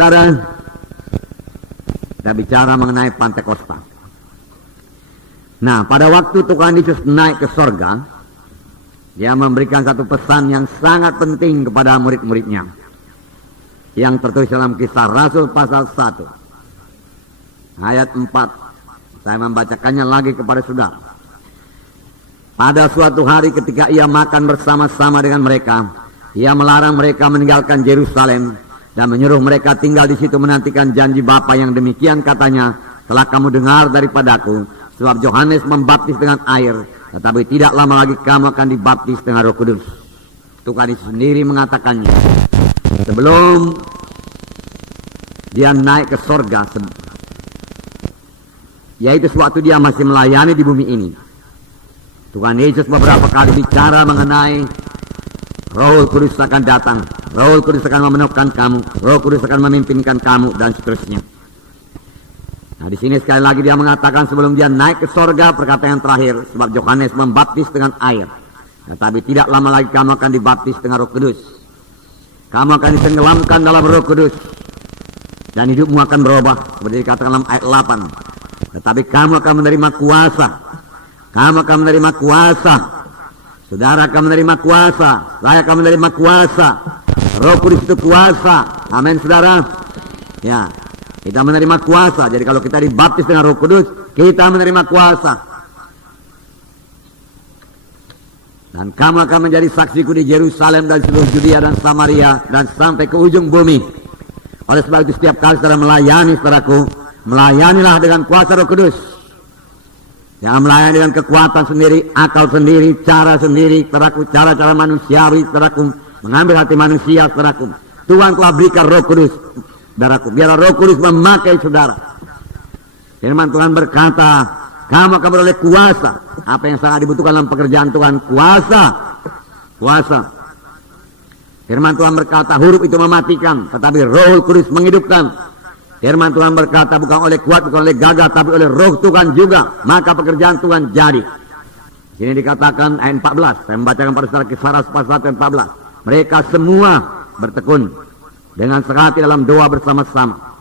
saudara, kita bicara mengenai Pantekosta. Nah, pada waktu Tuhan Yesus naik ke sorga, dia memberikan satu pesan yang sangat penting kepada murid-muridnya, yang tertulis dalam Kisah Rasul pasal 1 ayat 4. Saya membacakannya lagi kepada saudara. Pada suatu hari ketika ia makan bersama-sama dengan mereka, ia melarang mereka meninggalkan Yerusalem dan menyuruh mereka tinggal di situ menantikan janji Bapa yang demikian katanya, telah kamu dengar daripadaku, sebab Yohanes membaptis dengan air, tetapi tidak lama lagi kamu akan dibaptis dengan Roh Kudus. Tuhan Yesus sendiri mengatakannya sebelum dia naik ke sorga, yaitu sewaktu dia masih melayani di bumi ini. Tuhan Yesus beberapa kali bicara mengenai Roh Kudus akan datang, Roh Kudus akan memenuhkan kamu, Roh Kudus akan memimpinkan kamu, dan seterusnya. Nah, di sini sekali lagi dia mengatakan sebelum dia naik ke sorga, perkataan yang terakhir, sebab Yohanes membaptis dengan air, tetapi tidak lama lagi kamu akan dibaptis dengan Roh Kudus. Kamu akan ditenggelamkan dalam Roh Kudus dan hidupmu akan berubah, seperti dikatakan dalam ayat 8. Tetapi kamu akan menerima kuasa. Kamu akan menerima kuasa. Saudara akan menerima kuasa. Saya akan menerima kuasa. Roh Kudus itu kuasa. Amin, saudara. Ya, kita menerima kuasa. Jadi kalau kita dibaptis dengan Roh Kudus, kita menerima kuasa. Dan kamu akan menjadi saksiku di Yerusalem dan seluruh Judea dan Samaria dan sampai ke ujung bumi. Oleh sebab itu setiap kali saudara melayani, saudaraku, melayanilah dengan kuasa Roh Kudus. Jangan melayani dengan kekuatan sendiri, akal sendiri, cara sendiri, saudaraku, cara-cara manusiawi, saudaraku, mengambil hati manusia, saudaraku. Tuhan telah berikan Roh Kudus, saudaraku. Biarlah Roh Kudus memakai saudara. Firman Tuhan berkata, kamu akan beroleh kuasa. Apa yang sangat dibutuhkan dalam pekerjaan Tuhan? Kuasa. Kuasa. Firman Tuhan berkata, huruf itu mematikan, tetapi Roh Kudus menghidupkan. Firman Tuhan berkata, bukan oleh kuat, bukan oleh gagah, tapi oleh Roh Tuhan juga, maka pekerjaan Tuhan jadi. Ini dikatakan ayat 14. Saya membacakan pada saudara Kisah Rasul pasal 1 ayat 14. Mereka semua bertekun dengan sehati dalam doa bersama-sama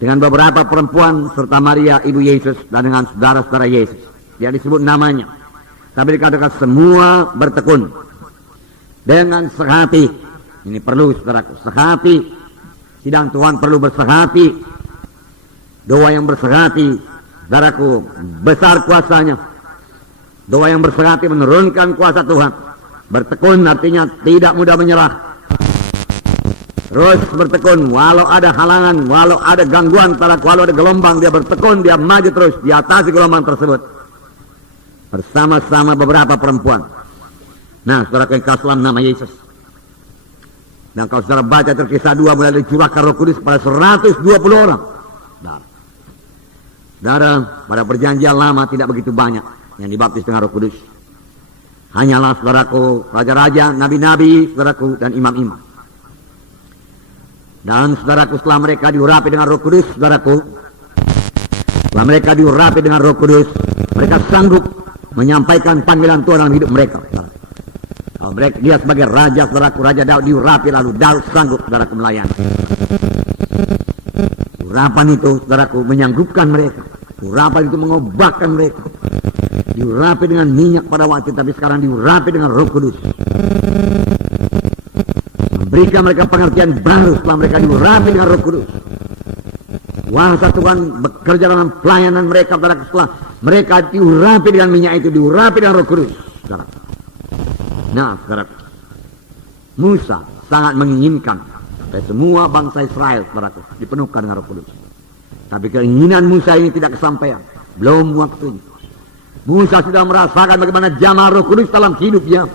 dengan beberapa perempuan serta Maria ibu Yesus dan dengan saudara-saudara Yesus. Dia disebut namanya, tapi dikatakan semua bertekun dengan sehati. Ini perlu, saudaraku, sehati. Sidang Tuhan perlu bersehati. Doa yang bersehati, saudaraku, besar kuasanya. Doa yang bersehati menurunkan kuasa Tuhan. Bertekun artinya tidak mudah menyerah. Terus bertekun, walau ada halangan, walau ada gangguan, walau ada gelombang, dia bertekun, dia maju terus, di atas gelombang tersebut. Bersama-sama beberapa perempuan. Nah, saudara yang kasih nama Yesus. Dan kalau saudara baca Kisah 2 mulai dicurahkan Roh Kudus pada 120 orang. Saudara, pada perjanjian lama tidak begitu banyak yang dibaptis dengan Roh Kudus. Hanyalah, saudaraku, raja-raja, nabi-nabi, saudaraku, dan imam-imam. Dan saudaraku, setelah mereka diurapi dengan Roh Kudus, saudaraku, setelah mereka diurapi dengan Roh Kudus, mereka sanggup menyampaikan panggilan Tuhan dalam hidup mereka. Dia sebagai raja, saudaraku, Raja Daud diurapi, lalu Daud sanggup, saudaraku, melayani. Urapan itu, saudaraku, menyanggupkan mereka. Urapan itu mengobatkan mereka. Diurapi dengan minyak pada waktu, tapi sekarang diurapi dengan Roh Kudus. Memberikan mereka pengertian baru setelah mereka diurapi dengan Roh Kudus. Kuasa Tuhan bekerja dalam pelayanan mereka, saudaraku, setelah mereka diurapi dengan minyak itu, diurapi dengan Roh Kudus, saudaraku. Nah, saudaraku, Musa sangat menginginkan supaya semua bangsa Israel, saudaraku, dipenuhkan dengan Roh Kudus. Tapi keinginan Musa ini tidak kesampaian, belum waktunya. Musa sudah merasakan bagaimana jamaah Roh Kudus dalam hidupnya.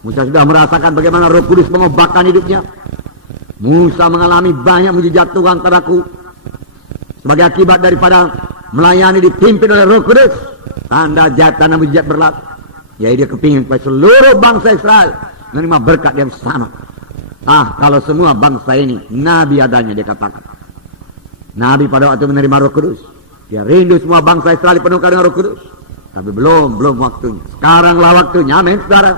Musa sudah merasakan bagaimana Roh Kudus mengobatkan hidupnya. Musa mengalami banyak mujizat Tuhan, saudaraku, sebagai akibat daripada melayani dipimpin oleh Roh Kudus. Tanda jahit, tanda mujizat berlaku. Ya, dia kepingin supaya seluruh bangsa Israel menerima berkat yang sama. Kalau semua bangsa ini nabi adanya, dia katakan. Nabi pada waktu menerima Roh Kudus, dia rindu semua bangsa Israel dipenuhkan dengan Roh Kudus. Tapi belum waktunya. Sekaranglah waktunya, amin, saudara.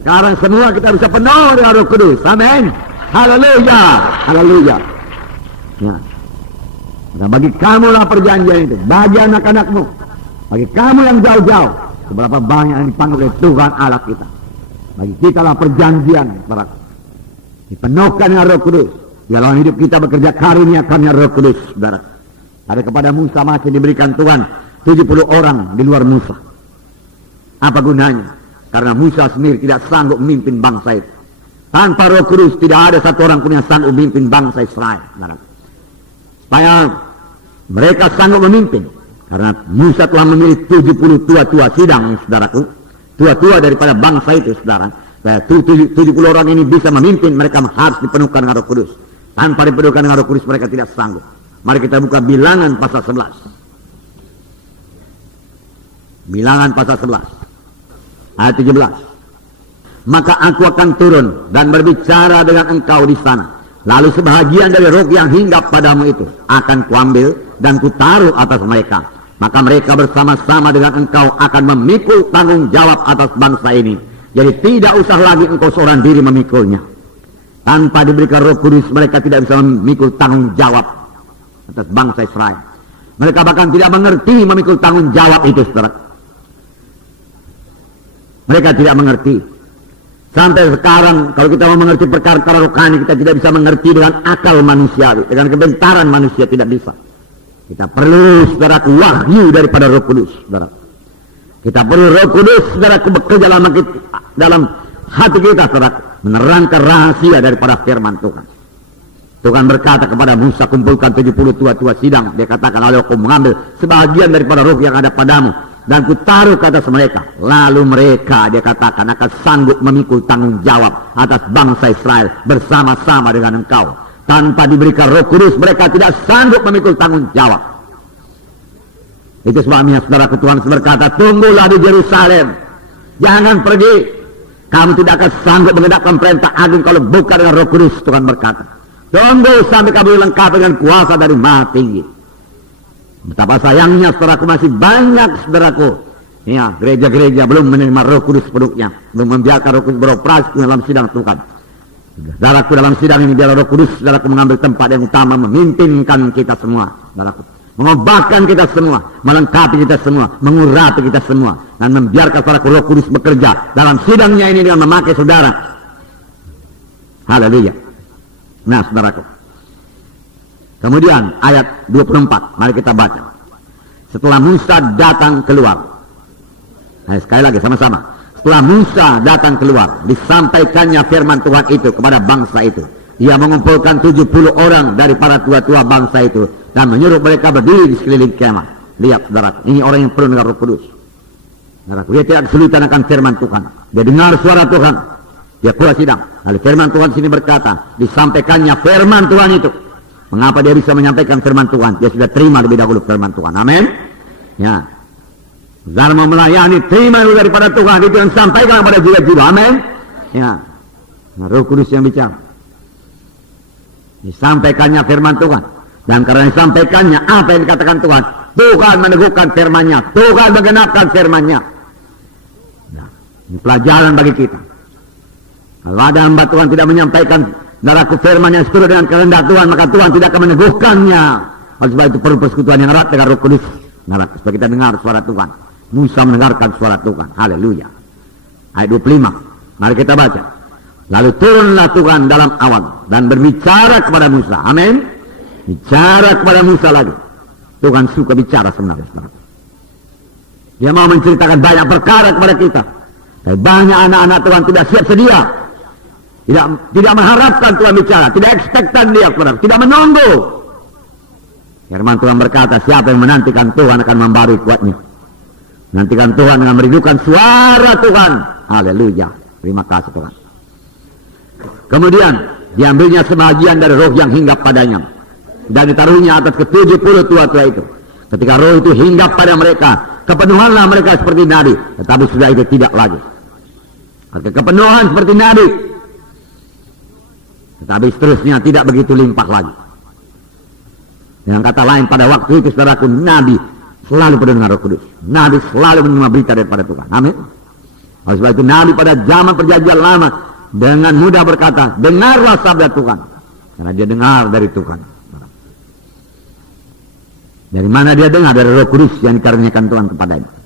Sekarang semua kita bisa penuh dengan Roh Kudus, amin. Haleluya, haleluya. Ya. Nah, bagi kamulah perjanjian itu, bagi anak-anakmu, bagi kamu yang jauh-jauh, seberapa banyak yang dipanggil oleh Tuhan Allah kita. Bagi kita lah perjanjian, saudara. Dipenuhkan dengan Roh Kudus. Dalam hidup kita bekerja karunia-karunia Roh Kudus, saudara. Ada kepada Musa masih diberikan Tuhan 70 orang di luar Musa. Apa gunanya? Karena Musa sendiri tidak sanggup memimpin bangsa itu. Tanpa Roh Kudus tidak ada satu orang pun yang sanggup memimpin bangsa Israel, saudara. Supaya mereka sanggup memimpin, karena Musa telah memilih 70 tua-tua sidang, saudaraku, tua-tua daripada bangsa itu, saudara. 70 orang ini bisa memimpin, mereka harus dipenuhkan dengan Roh Kudus. Tanpa dipenuhkan dengan Roh Kudus mereka tidak sanggup. Mari kita buka Bilangan pasal 11. Bilangan pasal 11 ayat 17. Maka aku akan turun dan berbicara dengan engkau di sana. Lalu sebahagian dari roh yang hinggap padamu itu akan kuambil dan kutaruh atas mereka. Maka mereka bersama-sama dengan engkau akan memikul tanggung jawab atas bangsa ini. Jadi tidak usah lagi engkau seorang diri memikulnya. Tanpa diberikan Roh Kudus mereka tidak bisa memikul tanggung jawab atas bangsa Israel. Mereka bahkan tidak mengerti memikul tanggung jawab itu, saudara. Mereka tidak mengerti. Sampai sekarang kalau kita mau mengerti perkara-perkara rohani, kita tidak bisa mengerti dengan akal manusiawi, dengan kebentaran manusia tidak bisa. Kita perlu, saudara, wahyu daripada Roh Kudus, saudara. Kita perlu Roh Kudus, saudara, bekerja dalam hati kita, saudara, menerangkan rahasia daripada firman Tuhan. Tuhan berkata kepada Musa, kumpulkan 70 tua-tua sidang. Dia katakan, lalu aku mengambil sebahagian daripada roh yang ada padamu dan kutaruh ke atas mereka. Lalu mereka, dia katakan, akan sanggup memikul tanggung jawab atas bangsa Israel bersama-sama dengan engkau. Tanpa diberikan Roh Kudus mereka tidak sanggup memikul tanggung jawab. Itu sebabnya saudara Tuhan berkata, tunggulah di Yerusalem, jangan pergi. Kamu tidak akan sanggup menegakkan perintah agung kalau bukan dengan Roh Kudus. Tuhan berkata, tunggu sampai kamu lengkap dengan kuasa dari Maha Tinggi. Betapa sayangnya saudaraku, masih banyak saudaraku, ya, gereja-gereja belum menerima Roh Kudus penuhnya, belum membiarkan Roh Kudus beroperasi dalam sidang Tuhan. Saudaraku, dalam sidang ini biar Roh Kudus, saudaraku, mengambil tempat yang utama, memimpinkan kita semua, saudaraku, mengubahkan kita semua, melengkapi kita semua, mengurapi kita semua, dan membiarkan saudaraku Roh Kudus bekerja dalam sidangnya ini dengan memakai saudara. Haleluya. Nah, saudaraku, kemudian ayat 24, mari kita baca. Setelah Musa datang keluar, sekali lagi sama-sama. Setelah Musa datang keluar, disampaikannya firman Tuhan itu kepada bangsa itu. Dia mengumpulkan 70 orang dari para tua-tua bangsa itu dan menyuruh mereka berdiri di sekeliling kemah. Lihat, saudaraku, ini orang yang penuh dengan Roh Kudus. Saudaraku, dia tidak kesulitan akan firman Tuhan. Dia dengar suara Tuhan. Dia keluar sidang. Lalu firman Tuhan sini berkata, disampaikannya firman Tuhan itu. Mengapa dia bisa menyampaikan firman Tuhan? Dia sudah terima lebih dahulu firman Tuhan. Amin. Ya. Saudara mau melayani, terima dulu daripada Tuhan. Itu yang sampaikan kepada jiwa-jiwa. Amin. Ya. Nah, Roh Kudus yang bicara. Disampaikannya firman Tuhan. Dan karena disampaikannya, apa yang dikatakan Tuhan? Tuhan meneguhkan firman-Nya. Tuhan menggenapkan firman-Nya. Nah, ini pelajaran bagi kita. Kalau ada hamba Tuhan tidak menyampaikan saudaraku firman yang seturut dengan kehendak Tuhan, maka Tuhan tidak akan meneguhkannya. Oleh sebab itu perlu persekutuan yang erat dengan Roh Kudus. Supaya kita dengar suara Tuhan. Musa mendengarkan suara Tuhan. Haleluya. Ayat 25. Mari kita baca. Lalu turunlah Tuhan dalam awan dan berbicara kepada Musa. Amin. Bicara kepada Musa lagi. Tuhan suka bicara sebenarnya. Dia mau menceritakan banyak perkara kepada kita. Tapi banyak anak-anak Tuhan tidak siap sedia. Tidak mengharapkan Tuhan bicara, tidak ekspektan dia, tidak menunggu. Firman Tuhan berkata, siapa yang menantikan Tuhan akan membarui kuatnya. Nantikan Tuhan dengan merindukan suara Tuhan. Haleluya. Terima kasih Tuhan. Kemudian diambilnya sebagian dari roh yang hinggap padanya dan ditaruhnya atas ke-70 tua-tua itu. Ketika roh itu hinggap pada mereka, kepenuhanlah mereka seperti nabi. Tetapi sudah itu tidak lagi. Kepenuhan seperti nabi, tetapi seterusnya tidak begitu limpah lagi. Dengan kata lain, pada waktu itu saudaraku, nabi selalu penuh dengan Roh Kudus. Nabi selalu menerima berita daripada Tuhan. Amin. Oleh sebab itu nabi pada zaman perjanjian lama dengan mudah berkata, dengarlah sabda Tuhan. Karena dia dengar dari Tuhan. Dari mana dia dengar? Dari Roh Kudus yang dikaruniakan Tuhan kepadanya.